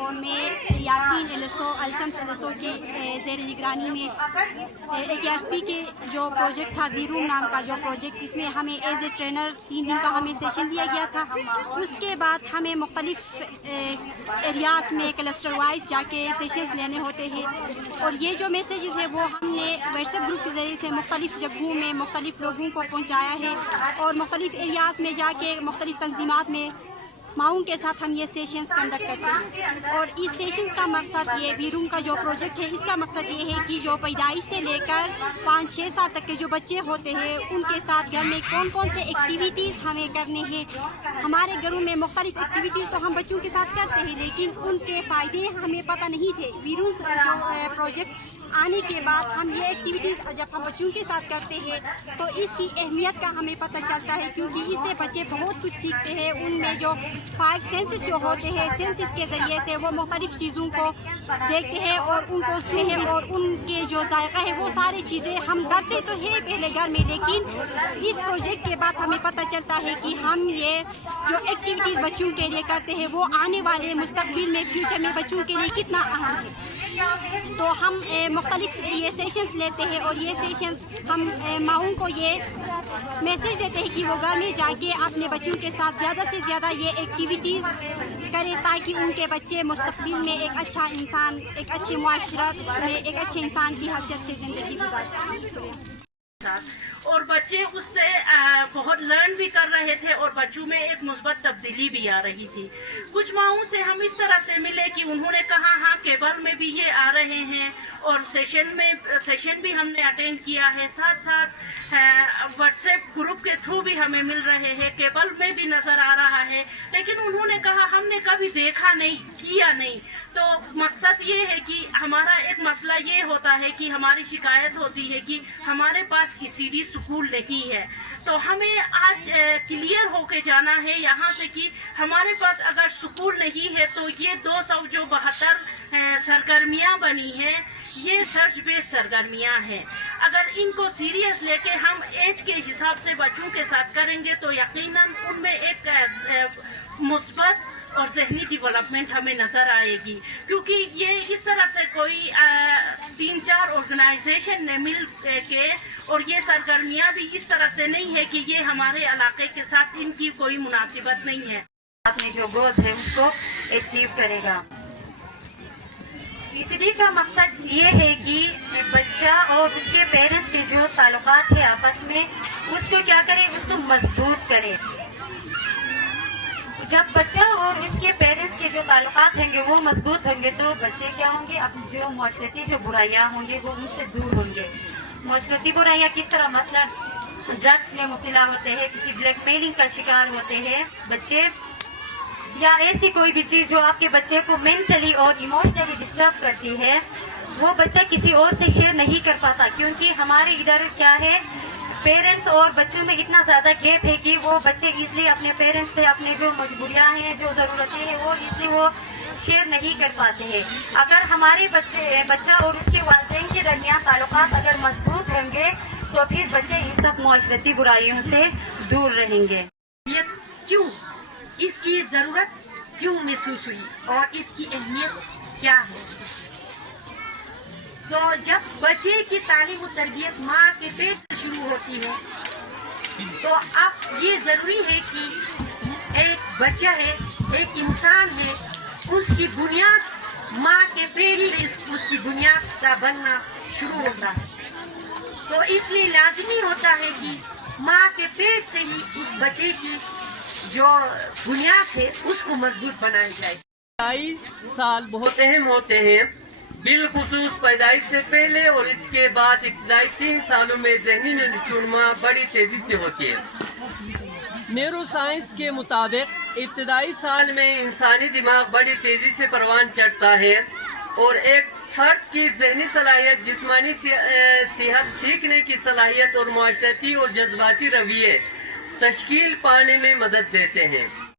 اور میں یاسین الشمس LSO کے زیر نگرانی میں AKRSP کے جو پروجیکٹ تھا وی روم نام کا جو پروجیکٹ، جس میں ہمیں ایز اے ٹرینر 3 دن کا ہمیں سیشن دیا گیا تھا. اس کے بعد ہمیں مختلف ایریاز میں کلسٹر وائز جا کے سیشنز لینے ہوتے ہیں، اور یہ جو میسیجز ہے وہ ہم نے واٹس ایپ گروپ کے ذریعے سے مختلف جگہوں میں مختلف لوگوں کو پہنچایا ہے، اور مختلف ایریاز میں جا کے مختلف تنظیمات میں معاون کے ساتھ ہم یہ سیشنز کنڈکٹ کرتے ہیں. اور اس سیشنز کا مقصد، یہ وی روم کا جو پروجیکٹ ہے اس کا مقصد یہ ہے کہ جو پیدائش سے لے کر 5-6 سال تک کے جو بچے ہوتے ہیں ان کے ساتھ گھر میں کون کون سے ایکٹیویٹیز ہمیں کرنے ہیں. ہمارے گھروں میں مختلف ایکٹیویٹیز تو ہم بچوں کے ساتھ کرتے ہیں، لیکن ان کے فائدے ہمیں پتہ نہیں تھے. وی روم جو پروجیکٹ آنے کے بعد ہم یہ ایکٹیویٹیز جب ہم بچوں کے ساتھ کرتے ہیں تو اس کی اہمیت کا ہمیں پتہ چلتا ہے، کیونکہ اس سے بچے بہت کچھ سیکھتے ہیں. ان میں جو 5 سینسز جو ہوتے ہیں، سینسز کے ذریعے سے وہ مختلف چیزوں کو دیکھتے ہیں اور ان کو سنتے ہیں، اور ان کے جو ذائقہ ہے وہ ساری چیزیں ہم کرتے تو ہیں پہلے گھر میں، لیکن اس پروجیکٹ کے بعد ہمیں پتہ چلتا ہے کہ ہم یہ جو ایکٹیویٹیز بچوں کے لیے کرتے ہیں وہ آنے والے مستقبل میں فیوچر میں بچوں کے لیے کتنا اہم ہے. تو ہم مختلف یہ سیشنز لیتے ہیں، اور یہ سیشنز ہم ماؤں کو یہ میسیج دیتے ہیں کہ وہ گھر میں جا کے اپنے بچوں کے ساتھ زیادہ سے زیادہ یہ ایکٹیویٹیز کریں، تاکہ ان کے بچے مستقبل میں ایک اچھا انسان، ایک اچھے معاشرت میں ایک اچھے انسان کی حیثیت سے زندگی گزار سکیں. اور بچے اس سے بہت لرن بھی کر رہے تھے، اور بچوں میں ایک مثبت تبدیلی بھی آ رہی تھی. کچھ ماؤں سے ہم اس طرح سے ملے کہ انہوں نے کہا ہاں کیبل میں بھی یہ آ رہے ہیں، اور سیشن بھی ہم نے اٹینڈ کیا ہے. ساتھ ساتھ واٹس ایپ گروپ کے تھرو بھی ہمیں مل رہے ہیں، کیبل میں بھی نظر آ رہا ہے. لیکن انہوں نے کہا ہم نے کبھی دیکھا نہیں، کیا نہیں. تو مقصد یہ ہے کہ ہمارا ایک مسئلہ یہ ہوتا ہے کہ ہماری شکایت ہوتی ہے کہ ہمارے پاس ECD سکول نہیں ہے. تو ہمیں آج کلیئر ہو کے جانا ہے یہاں سے کہ ہمارے پاس اگر سکول نہیں ہے تو یہ 272 سرگرمیاں بنی ہیں، یہ سرچ بیس سرگرمیاں ہیں. اگر ان کو سیریس لے کے ہم ایج کے حساب سے بچوں کے ساتھ کریں گے تو یقیناً ان میں ایک مثبت اور ذہنی ڈیولپمنٹ ہمیں نظر آئے گی. کیونکہ یہ اس طرح سے کوئی 3-4 آرگنائزیشن نے مل کے، اور یہ سرگرمیاں بھی اس طرح سے نہیں ہے کہ یہ ہمارے علاقے کے ساتھ ان کی کوئی مناسبت نہیں ہے. اپنے جو گولز ہیں اس کو اچیو کرے گا. ECD کا مقصد یہ ہے کہ بچہ اور اس کے پیرنٹس کے جو تعلقات ہیں آپس میں، اس کو کیا کرے، اس کو مضبوط کرے. جب بچہ اور اس کے پیرنٹس کے جو تعلقات ہوں گے وہ مضبوط ہوں گے تو بچے کیا ہوں گے، اپنی جو معاشرتی جو برائیاں ہوں گے وہ ان سے دور ہوں گے. معاشرتی برائیاں کس طرح؟ مثلا ڈرگس میں مبتلا ہوتے ہیں، کسی بلیک میلنگ کا شکار ہوتے ہیں بچے، یا ایسی کوئی بھی چیز جو آپ کے بچے کو مینٹلی اور ایموشنلی ڈسٹرب کرتی ہے، وہ بچہ کسی اور سے شیئر نہیں کر پاتا. کیونکہ ہمارے ادھر کیا ہے، پیرنٹس اور بچوں میں اتنا زیادہ گیپ ہے کہ وہ بچے اس لیے اپنے پیرنٹس سے اپنے جو مجبوریاں ہیں، جو ضرورتیں ہیں، وہ اس لیے وہ شیئر نہیں کر پاتے ہیں. اگر ہمارے بچہ اور اس کے والدین کے درمیان تعلقات اگر مضبوط ہوں گے تو پھر بچے ان سب معاشرتی برائیوں سے دور رہیں گے. یہ کیوں، اس کی ضرورت کیوں محسوس ہوئی اور اس کی اہمیت کیا ہے؟ تو جب بچے کی تعلیم و تربیت ماں کے پیٹ سے شروع ہوتی ہے تو اب یہ ضروری ہے کہ ایک بچہ ہے، ایک انسان ہے، اس کی بنیاد ماں کے پیٹ سے اس کی بنیاد کا بننا شروع ہوتا ہے. تو اس لیے لازمی ہوتا ہے کہ ماں کے پیٹ سے ہی اس بچے کی جو بنیاد ہے اس کو مضبوط بنایا جائے. 22 سال بہت اہم ہوتے ہیں، بالخصوص پیدائش سے پہلے اور اس کے بعد ابتدائی 3 سالوں میں ذہنی نشوونما بڑی تیزی سے ہوتی ہے. نیورو سائنس کے مطابق ابتدائی سال میں انسانی دماغ بڑی تیزی سے پروان چڑھتا ہے، اور ایک فرد کی ذہنی صلاحیت، جسمانی صحت، سیکھنے کی صلاحیت اور معاشرتی اور جذباتی رویے تشکیل پانے میں مدد دیتے ہیں.